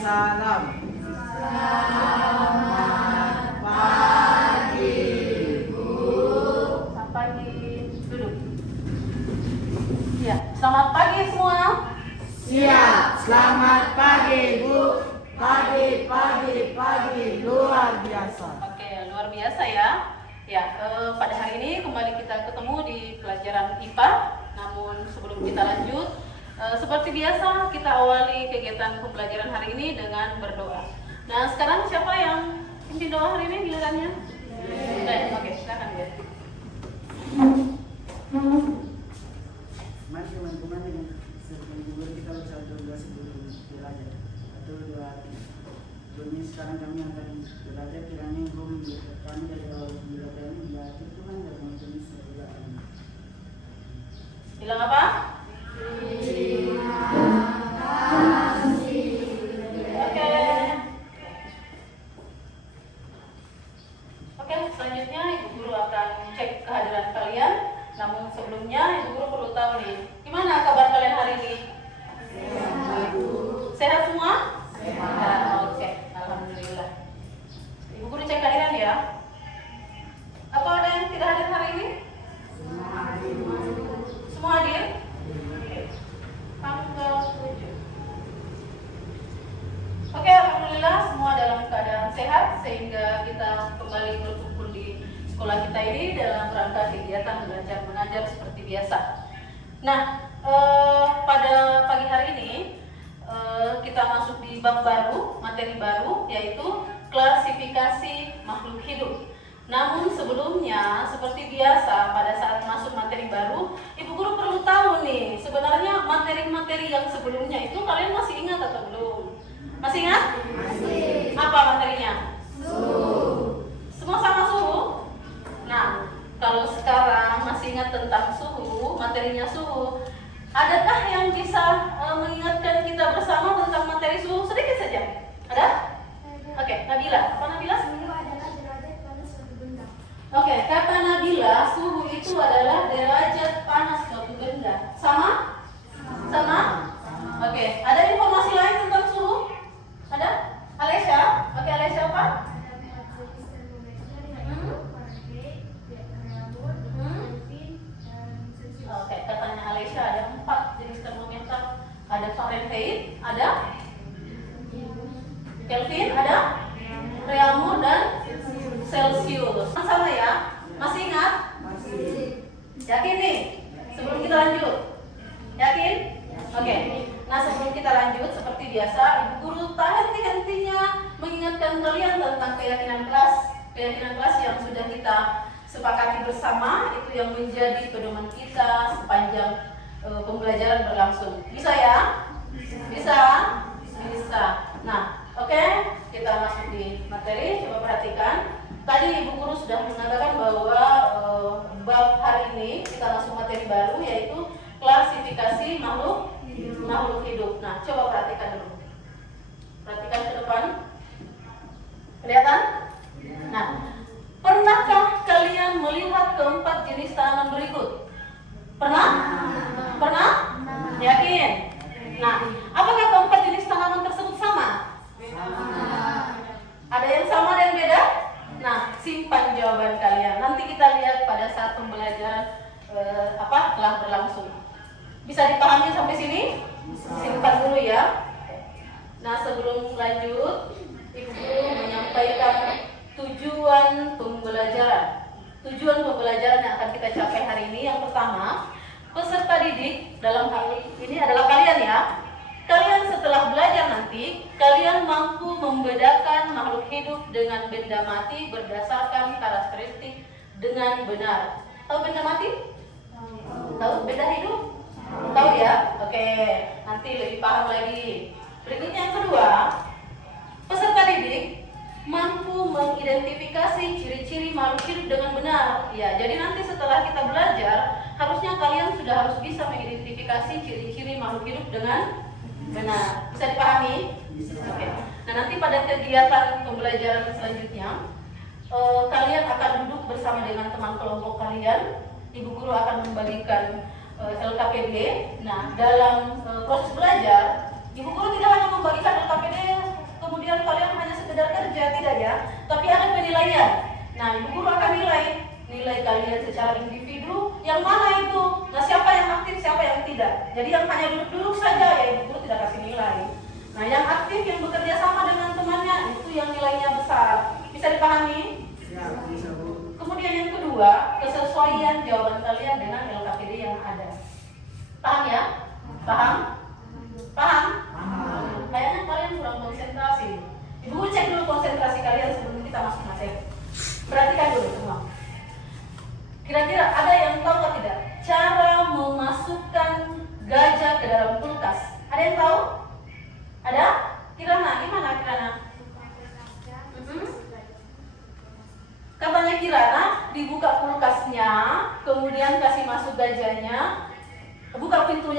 salam. Pagi, Bu. Selamat pagi. Duduk. Ya, selamat pagi semua. Siap. Selamat pagi, Bu. Pagi, luar biasa. Oke, luar biasa ya. Ya, pada hari ini kembali kita ketemu di pelajaran IPA. Namun sebelum kita lanjut, seperti biasa kita awali kegiatan pembelajaran hari ini dengan berdoa. Nah, sekarang siapa yang pimpin doa hari ini gilirannya? Oke, silakan ya. Mari teman-teman dengan sebelum kita bersama doa sebelum belajar atau doa. Sebelumnya sekarang kami akan belajar kiranya Engkau memberkati kami dari awal belajar ini hingga akhir Tuhan dan mengampuni segala amin. Bilang apa? Oke, selanjutnya Ibu Guru akan cek kehadiran kalian. Namun sebelumnya Ibu Guru perlu tahu nih, gimana kabar kalian hari ini? Sehat semua? Sehat. Oke, alhamdulillah. Ibu Guru cek kehadiran ya. Atau ada yang tidak hadir hari ini? Semua hadir? Tanggal 7. Oke, alhamdulillah semua dalam keadaan sehat sehingga kita kembali berkumpul di sekolah kita ini dalam rangka kegiatan belajar mengajar seperti biasa. Nah, pada pagi hari ini kita masuk di bab baru, materi baru, yaitu klasifikasi makhluk hidup. Namun sebelumnya, seperti biasa pada saat masuk materi baru, Ibu Guru perlu tahu nih, sebenarnya materi-materi yang sebelumnya itu kalian masih ingat atau belum? Masih ingat? Masih. Apa materinya? Suhu. Semua sama suhu? Nah, kalau sekarang masih ingat tentang suhu, materinya suhu, adakah yang bisa mengingatkan kita bersama tentang materi suhu? Sedikit saja. Ada? Oke, Nabila. Apa Nabila? Oke, kata Nabila, suhu itu adalah derajat panas suatu benda. Sama? Sama? Oke, ada informasi lain tentang suhu? Ada? Alesya? Oke, Alesya apa? Oke, katanya Alesya ada 4 jenis termometer. Ada Fahrenheit, ada Kelvin, ada Reaumur dan Celsius. Sama ya? Masih ingat? Masih. Yakin nih? Sebelum kita lanjut? Yakin? Oke. Nah, sebelum kita lanjut, seperti biasa, Ibu Guru tak henti-hentinya mengingatkan kalian tentang keyakinan kelas yang sudah kita sepakati bersama, itu yang menjadi pedoman kita sepanjang pembelajaran berlangsung. Bisa ya? Bisa? Bisa. Nah, oke, kita masuk di materi. Coba perhatikan. Tadi Ibu Guru sudah mengatakan bahwa bab hari ini kita masuk materi baru, yaitu klasifikasi makhluk hidup. Nah, coba perhatikan dulu. Perhatikan ke depan. Kelihatan? Nah, pernahkah kalian melihat keempat jenis tanaman berikut? Pernah? Pernah? Yakin? Nah, apakah keempat jenis tanaman tersebut sama? Ada yang sama dan beda? Nah, simpan jawaban kalian. Nanti kita lihat pada saat pembelajaran telah berlangsung. Bisa dipahami sampai sini? Simpan dulu ya. Nah, sebelum lanjut, Ibu Guru menyampaikan tujuan pembelajaran. Tujuan pembelajaran yang akan kita capai hari ini, yang pertama, peserta didik dalam hal ini adalah kalian ya. Kalian setelah belajar nanti, kalian mampu membedakan makhluk hidup dengan benda mati berdasarkan karakteristik dengan benar. Tahu benda mati? Tahu benda hidup? Tahu ya? Oke, nanti lebih paham lagi. Berikutnya yang kedua, peserta didik mampu mengidentifikasi ciri-ciri makhluk hidup dengan benar. Ya, jadi nanti setelah kita belajar, harusnya kalian sudah harus bisa mengidentifikasi ciri-ciri makhluk hidup dengan benar. Bisa dipahami? Oke. Nah, nanti pada kegiatan pembelajaran selanjutnya, kalian akan duduk bersama dengan teman kelompok kalian. Ibu Guru akan membagikan LKPD. Nah, dalam proses belajar, Ibu Guru tidak hanya membagikan LKPD kemudian kalian hanya sekedar kerja, tidak ya, tapi ada penilaian. Nah, ibu guru akan nilai kalian secara individu, yang mana itu, nah siapa yang aktif, siapa yang tidak. Jadi yang hanya duduk-duduk saja ya ibu guru tidak kasih nilai. Nah, yang aktif, yang bekerja sama dengan temannya, itu yang nilainya besar. Bisa dipahami? Siap, bisa Bu. Kemudian yang kedua, kesesuaian jawaban kalian dengan LKPD yang ada. Paham ya? Paham? Paham? Kayaknya kalian kurang konsentrasi. Ibu cek dulu konsentrasi kalian sebelum kita masuk materi. Perhatikan dulu semua. Kira-kira ada yang tahu atau tidak cara memasukkan gajah ke dalam kulkas? Ada yang tahu? Ada? Kirana, gimana Kirana? Katanya Kirana dibuka kulkasnya, kemudian kasih masuk gajahnya, buka pintu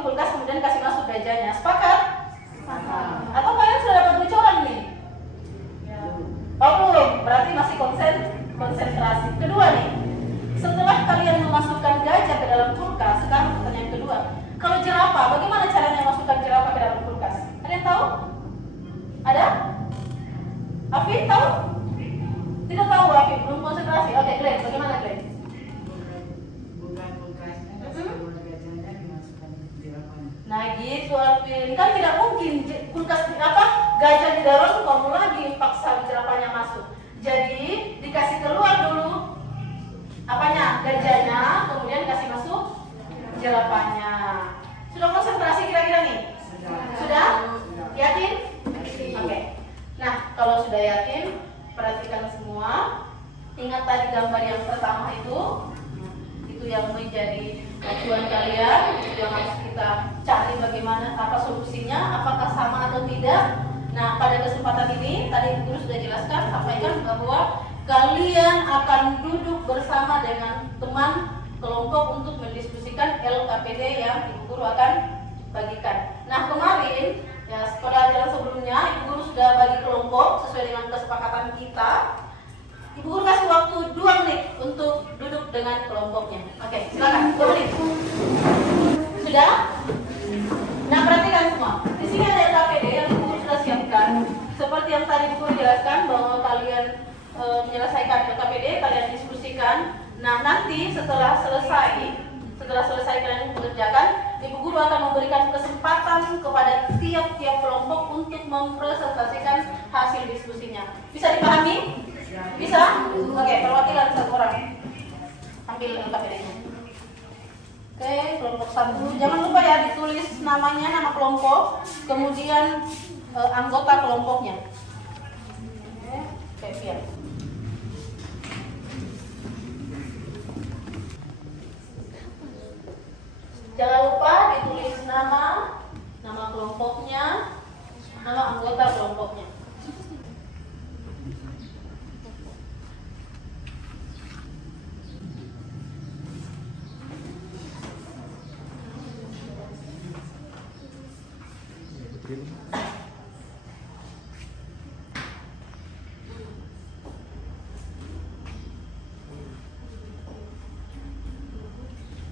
kulkas, kemudian kasih masuk gajahnya. Sepakat? Atau kalian sudah dapat bocoran nih? Oh belum, berarti masih konsentrasi. Kedua nih, setelah kalian memasukkan gajah ke dalam kulkas, sekarang pertanyaan kedua, kalau jerapah, bagaimana caranya masukkan jerapah ke dalam kulkas? Ada yang tahu? Ada? Afif tahu? Tidak tahu Afif, belum konsentrasi. Oke, Glenn, bagaimana Glenn? Bukan kulkasnya, kemudian gajahnya dimasukkan jerapahnya. Nah gitu Afif, kan tidak mungkin kulkas gajah di dalam kamu lagi paksa jerapahnya masuk. Jadi dikasih keluar dulu apanya? Gajahnya, kemudian kasih masuk jerapahnya. Sudah konsentrasi kira-kira nih? Sudah? Yakin? Oke. Nah, kalau sudah yakin, perhatikan semua. Ingat tadi gambar yang pertama itu yang menjadi acuan kalian, itu yang harus kita cari bagaimana apa solusinya, apakah sama atau tidak. Nah, pada kesempatan ini tadi Ibu Guru sudah jelaskan, sampaikan bahwa kalian akan duduk bersama dengan teman kelompok untuk mendiskusikan LKPD yang Ibu Guru akan bagikan. Nah, kemarin ya pada ajaran sebelumnya Ibu Guru sudah bagi kelompok sesuai dengan kesepakatan kita. Ibu Guru kasih waktu 2 menit untuk duduk dengan kelompoknya. Oke, silakan 2 menit. Sudah? Nah, perhatikan semua. Di sini ada LKPD yang Ibu Guru sudah siapkan. Seperti yang tadi Ibu Guru jelaskan bahwa kalian menyelesaikan LKPD, kalian diskusikan. Nah, nanti setelah selesai kalian mengerjakan, Ibu Guru akan memberikan kesempatan kepada tiap-tiap kelompok untuk mempresentasikan hasil diskusinya. Bisa dipahami? Bisa? Oke, perwakilan 1 orang. Ambil LKPD-nya. Oke, kelompok 1. Jangan lupa ya ditulis namanya, nama kelompok, kemudian anggota kelompoknya. Oke, biar. Jangan lupa ditulis nama kelompoknya, nama anggota kelompoknya.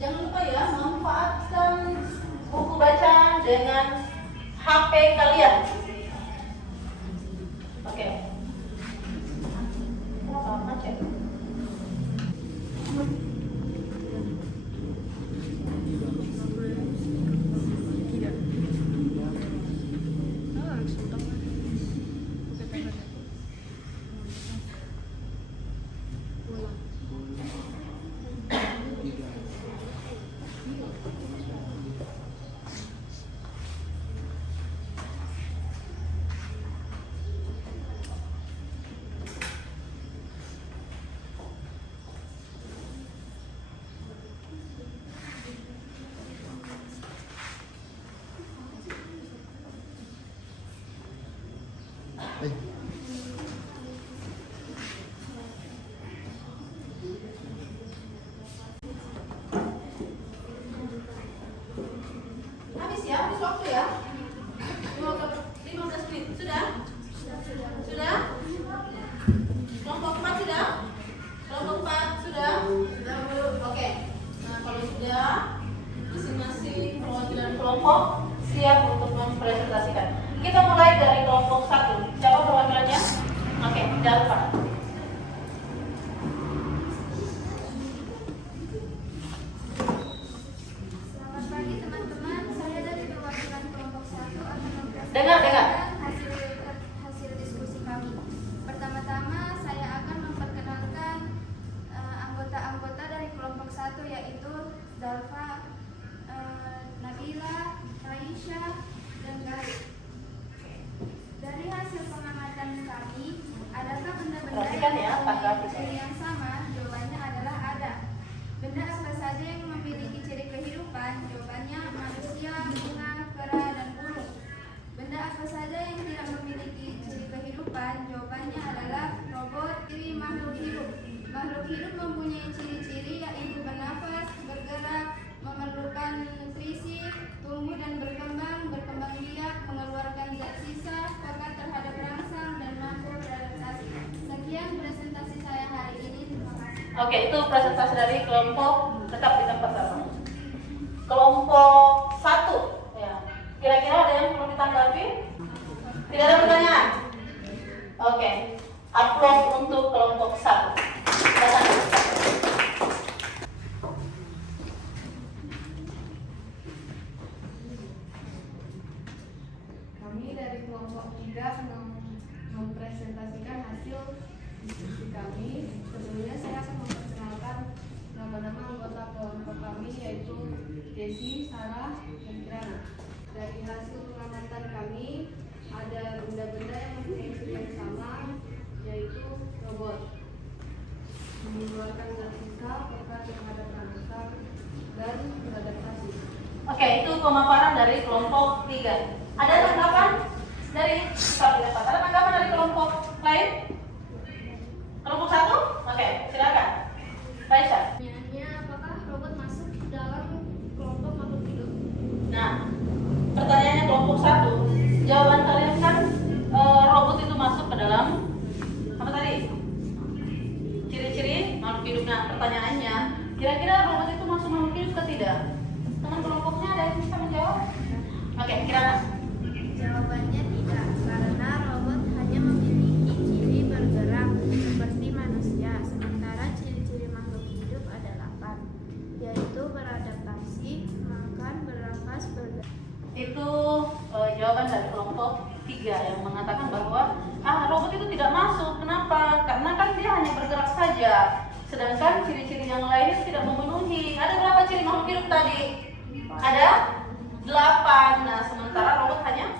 Jangan lupa ya, manfaatkan buku bacaan dengan HP kalian. Oke. Kenapa macet? Habis ya, habis waktu ya. 15 menit. Sudah? Sudah? Kelompok 4 sudah? Kelompok 4 sudah? Oke. Nah, kalau sudah, masing-masing perwakilan kelompok siap untuk mempresentasikan. Kita mulai dari kelompok 1. Siapa perwakilannya? Oke, Jalfa. Selamat pagi teman-teman, saya dari perwakilan kelompok 1 akan Dengar. mempresentasikan hasil diskusi kami. Pertama-tama saya akan memperkenalkan anggota-anggota dari kelompok 1 yaitu Zalfa, Nabila, Raisya, dan Gaib. Dari hasil pengamatan kami, adakah benda-benda Perhatikan ya, yang Pak memiliki Gaib. ciri yang sama? Jawabannya adalah ada. Benda apa saja yang memiliki ciri kehidupan? Jawabannya manusia, bunga, kera, dan burung. Benda apa saja yang tidak memiliki ciri kehidupan? Jawabannya adalah robot, ciri makhluk hidup. Makhluk hidup mempunyai ciri-ciri yaitu bernafas, bergerak, memerlukan nutrisi, tumbuh dan berkembang biak, mengeluarkan zat sisa, peka terhadap rangsang, dan mampu beradaptasi. Sekian presentasi saya hari ini. Terima kasih. Oke, itu presentasi dari kelompok tetap di tempat sama. Kelompok 1. Ya. Kira-kira ada yang perlu ditanggapi? Tidak ada pertanyaan? Oke. Aplaus untuk kelompok 1. Silakan. Kami dari kelompok 3 mempresentasikan hasil diskusi kami. Sebelumnya saya akan memperkenalkan nama-nama anggota kelompok kami yaitu Desi, Sarah, dan Kirana. Dari hasil pengamatan kami ada benda-benda yang mempunyai ciri yang sama yaitu robot, mengeluarkan zat sisa, peka terhadap rangsang, dan beradaptasi. Oke, itu pemaparan dari kelompok 3. Ada tanggapan dari Pak? Ada tanggapan dari kelompok lain? Kelompok 1? Oke, silakan. Raisya. Pertanyaannya, apakah robot masuk dalam kelompok makhluk hidup? Nah, pertanyaannya kelompok 1. Jawaban kalian kan robot itu masuk ke dalam apa tadi? Ciri-ciri makhluk hidup. Nah, pertanyaannya, kira-kira robot itu masuk makhluk hidup atau tidak? Teman kelompoknya ada yang bisa menjawab? Oke, Kirana. Jawabannya tidak, karena robot hanya memiliki ciri bergerak seperti manusia, sementara ciri-ciri makhluk hidup ada 8, yaitu beradaptasi, makan, bernafas, bergerak. Itu jawaban dari kelompok 3 yang mengatakan bahwa robot itu tidak masuk. Kenapa? Karena kan dia hanya bergerak saja, sedangkan ciri-ciri yang lainnya tidak memenuhi. Ada berapa ciri makhluk hidup tadi? Ada 8. Nah, sementara robot hanya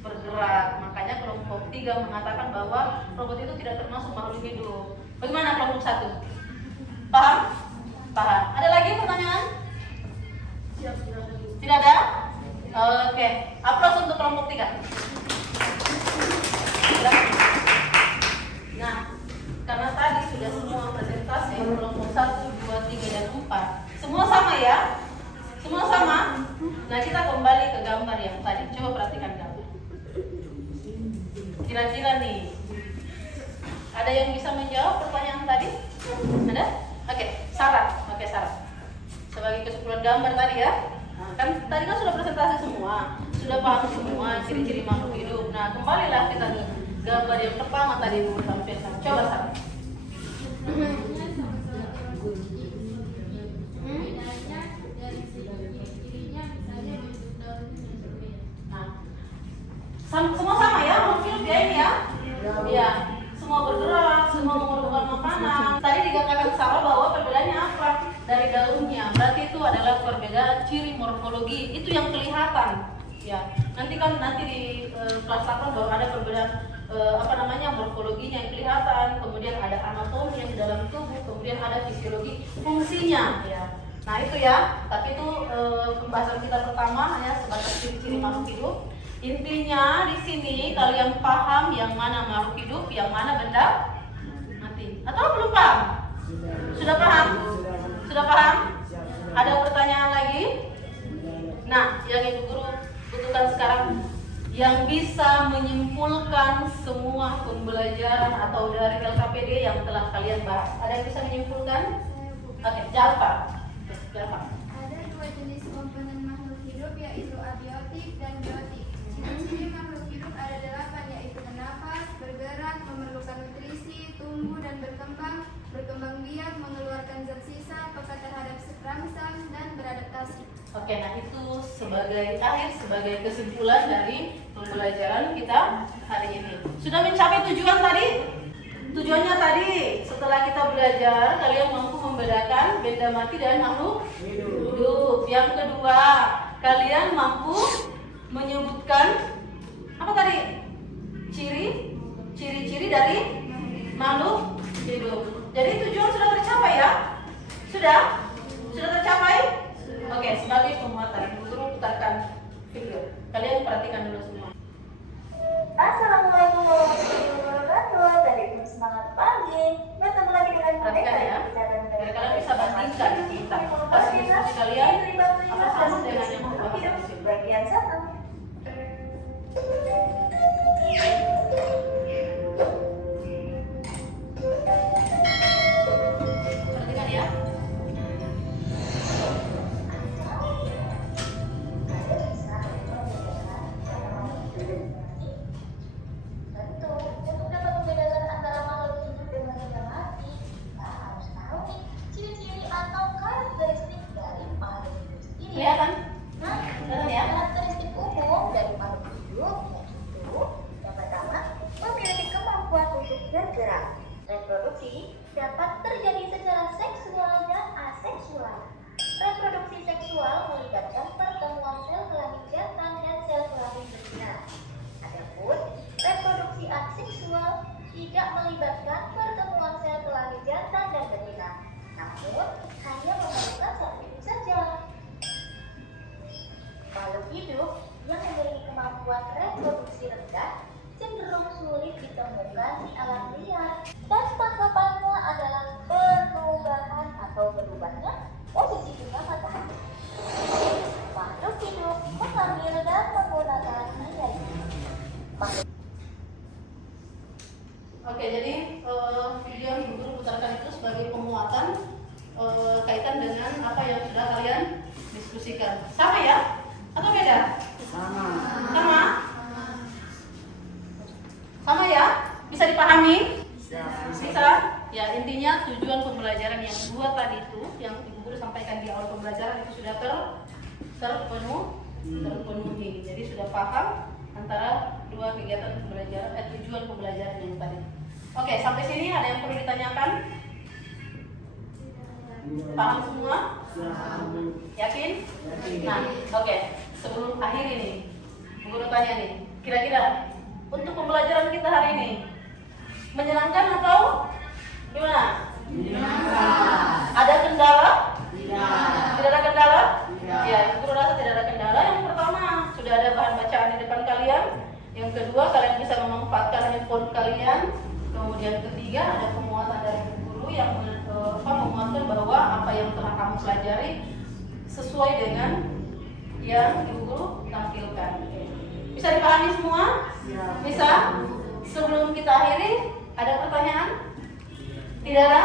bergerak. Makanya kelompok 3 mengatakan bahwa robot itu tidak termasuk makhluk hidup. Bagaimana kelompok 1? Paham? Paham. Ada lagi pertanyaan? Tidak ada? Oke. Aplaus untuk kelompok 3. Nah, karena tadi sudah semua presentasi kelompok 1, 2, 3, dan 4. Semua sama ya? Semua sama? Nah, kita kembali ke gambar yang tadi. Coba perhatikan gambar. Kira-kira nih, ada yang bisa menjawab pertanyaan tadi? Ada? Oke, Sarah. Oke, Sarah. Sebagai kesimpulan gambar tadi ya. Nah, kan tadi kan sudah presentasi semua, sudah paham semua ciri-ciri makhluk hidup. Nah, kembalilah kita ke gambar yang pertama tadi yang ditampilkan. Coba Sarah. Bedanya dari ciri-cirinya misalnya bentuk daunnya berbeda. Nah, semua sama ya makhluk hidup ya ini ya? Iya. Semua bergerak, semua memerlukan makanan. Tadi dikatakan Sarah bahwa perbedaannya apa? Dari daunnya. Berarti itu adalah perbedaan ciri morfologi. Itu yang kelihatan. Ya. Nanti di kelas 8 baru ada perbedaan morfologinya yang kelihatan, kemudian ada anatomi yang di dalam tubuh, kemudian ada fisiologi fungsinya ya. Nah, itu ya. Tapi itu pembahasan kita pertama ya sebatas ciri-ciri makhluk hidup. Intinya di sini kalian paham yang mana makhluk hidup, yang mana benda mati. Atau belum paham? Sudah paham? Sudah paham? Ada pertanyaan lagi? Nah, yang Ibu Guru butuhkan sekarang yang bisa menyimpulkan semua pembelajaran atau dari LKPD yang telah kalian bahas. Ada yang bisa menyimpulkan? Oke, Jalfa. Ada 2 jenis komponen makhluk hidup yaitu abiotik dan biotik. Ciri-ciri sebagai akhir, sebagai kesimpulan dari pembelajaran kita hari ini. Sudah mencapai tujuan tadi? Tujuannya tadi, setelah kita belajar, kalian mampu membedakan benda mati dan makhluk hidup. Yang kedua, kalian mampu menyebutkan apa tadi? Ciri-ciri dari makhluk hidup. Jadi tujuan sudah tercapai ya? Sudah? Sudah tercapai? Oke, sebagai penguatan, guru putarkan video. Kalian perhatikan dulu semua. Assalamualaikum warahmatullahi wabarakatuh. Dari tim Semangat Pagi. Bertemu lagi dengan Perhatikan ya. Biar kalian bisa bandingkan kita. Pas diskusi kalian, apa sama dengan yang membuat hasil. Bagian 1. Perhatikan ya. Tentu, untuk dapat membedakan antara makhluk hidup dengan benda mati, kita harus tahu nih ciri-ciri atau karakteristik dari makhluk hidup sendiri. Kelihatan? Nah, Kelihatan ya? karakteristik umum dari makhluk hidup yaitu yang pertama, memiliki kemampuan untuk bergerak. Reproduksi dapat terjadi secara seksual dan aseksual. Reproduksi seksual melibatkan pertemuan sel kelamin jantan dan sel kelamin betina. Adapun reproduksi aseksual tidak melibatkan pertemuan sel kelamin jantan dan betina, namun hanya memerlukan satu itu saja. Makhluk hidup yang memiliki kemampuan reproduksi rendah cenderung sulit ditemukan di alam liar, dan tanggapannya adalah perubahan atau berubahnya posisi bunga matahari. Makhluk hidup mengambil dan menggunakan nilai. Oke, jadi video yang Ibu Guru putarkan itu sebagai penguatan kaitan dengan apa yang sudah kalian diskusikan. Sama ya? Atau beda? Sama. Sama? Sama ya? Bisa dipahami? Bisa? Ya, intinya tujuan pembelajaran yang dua tadi itu, yang Ibu Guru sampaikan di awal pembelajaran itu sudah terpenuhi. Jadi sudah paham antara dua kegiatan pembelajaran, tujuan pembelajaran yang tadi. Oke, sampai sini ada yang perlu ditanyakan? Paham semua? Yakin? Nah, oke. Sebelum akhir ini, Ibu Guru tanya nih, kira-kira untuk pembelajaran kita hari ini menyenangkan atau gimana? Menyenangkan. Ada kendala? Tidak. Tidak ada kendala? Tidak. Ya, Ibu Guru rasa tidak ada kendala. Yang pertama, sudah ada bahan bacaan di depan kalian. Yang kedua, kalian bisa memanfaatkan handphone kalian. Kemudian ketiga, ada penguatan dari Ibu Guru yang menguatkan bahwa apa yang telah kamu pelajari sesuai dengan yang Ibu Guru tampilkan. Bisa dipahami semua? Bisa? Sebelum kita akhiri, ada pertanyaan? Tidak ada?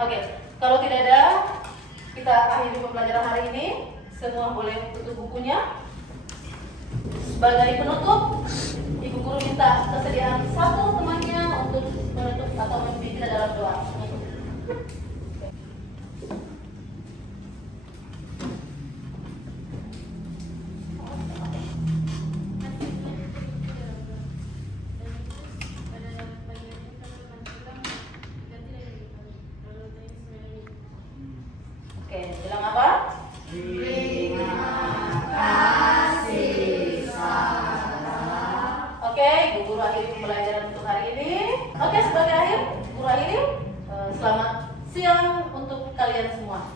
Oke, kalau tidak ada, kita akhiri pembelajaran hari ini. Semua boleh tutup bukunya. Sebagai penutup, Ibu Guru minta kesediaan satu temannya untuk menutup atau memimpin kita dalam doa. Oke, bilang apa? Oke, Ibu Guru akhiri pembelajaran untuk hari ini. Oke, sebagai akhir, Guru akhiri. Selamat siang untuk kalian semua.